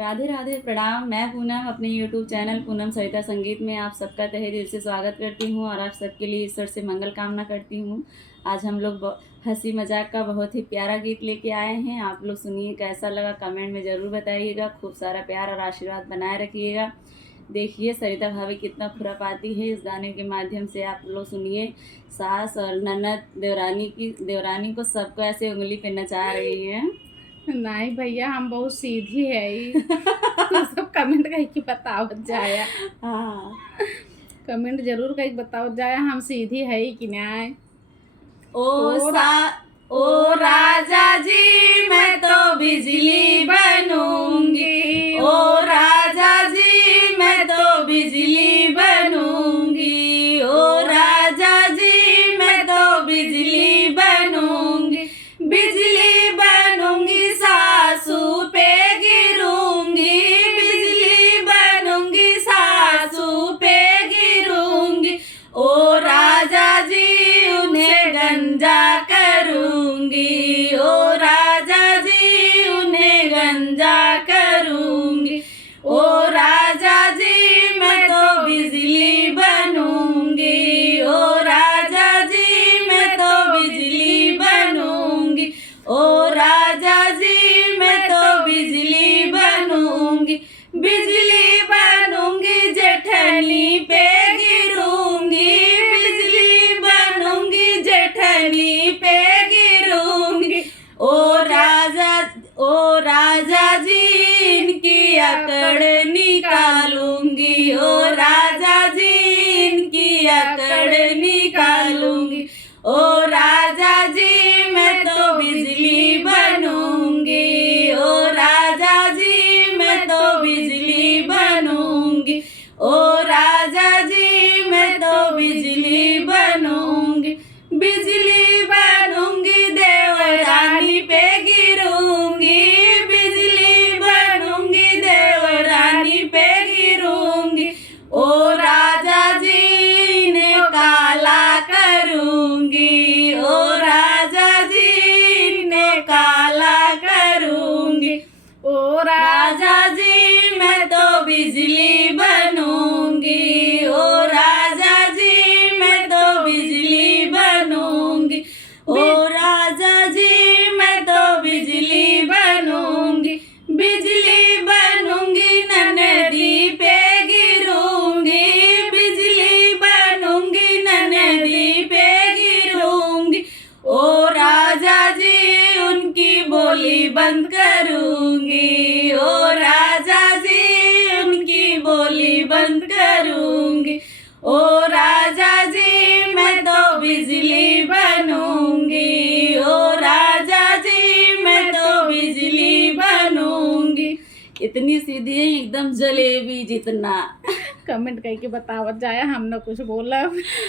राधे राधे, प्रणाम। मैं पूनम अपने YouTube चैनल पूनम सरिता संगीत में आप सबका तहे दिल से स्वागत करती हूँ और आप सबके लिए ईश्वर से मंगल कामना करती हूँ। आज हम लोग हंसी मजाक का बहुत ही प्यारा गीत लेके आए हैं। आप लोग सुनिए, कैसा लगा कमेंट में ज़रूर बताइएगा। खूब सारा प्यार और आशीर्वाद बनाए रखिएगा। देखिए सरिता भाभी कितना खुरापाती है। इस गाने के माध्यम से आप लोग सुनिए, सास और ननद देवरानी को सबको ऐसे उंगली पे नचा रही है। नहीं भैया, हम बहुत सीधी है। तू सब कमेंट कहीं की बताओ जाया। हाँ, कमेंट जरूर कहीं बताओ जाया, हम सीधी है कि नहीं। ओ राजा जी मैं तो बिजली बनूंगी, ओ राजा जी मैं तो बिजली बनूंगी, ओ राजा जी मैं तो बिजली बनूंगी, बिजली बनूंगी सासू पे गिरूंगी, बिजली बनूंगी सासू पे गिरूंगी, ओ राजा जी उन्हें गंजा करूंगी, ओ राजा जी उन्हें गंजा करूंगी, ओ राजा जी मैं तो बिजली बनूंगी, ओ राजा जी मैं तो बिजली बनूंगी, ओ राजा जी मैं तो बिजली बनूंगी, बिजली बनूंगी जेठनी पे गिरूंगी, बिजली बनूंगी जेठनी पे गिरूंगी, ओ राजा जी इनकी अकड़ निकालूंगी, ओ राजा जी इनकी अकड़ निकालूंगी, ओ राजा जी मैं तो बिजली बनूंगी, ओ राजा जी मैं तो बिजली बनूंगी, ओ राजा जी मैं तो बिजली बनूंगी, बिजली बनूंगी देवरानी पे गिरूंगी, बिजली बनूंगी देवरानी पे गिरूंगी, ओ राजा जी ने काला करूंगी, ओ राजा जी ने काला करूंगी, ओ राजा जी मैं तो बिजली बनूंगी, ओ राजा जी मैं तो बिजली बनूंगी, ओ राजा जी मैं तो बिजली बनूंगी, बिजली बनूंगी ननदी पे गिरूंगी, बिजली बनूंगी ननदी पे गिरूंगी, ओ राजा जी उनकी बोली बंद करूंगी, ओ राजा जी उनकी बोली बंद करूंगी, ओ राजा जी मैं तो बिजली बनूंगी, ओ राजा जी मैं तो बिजली बनूंगी। इतनी सीधी है, एकदम जलेबी जितना। कमेंट कहीं के बताओ जाया, हम ना कुछ बोला।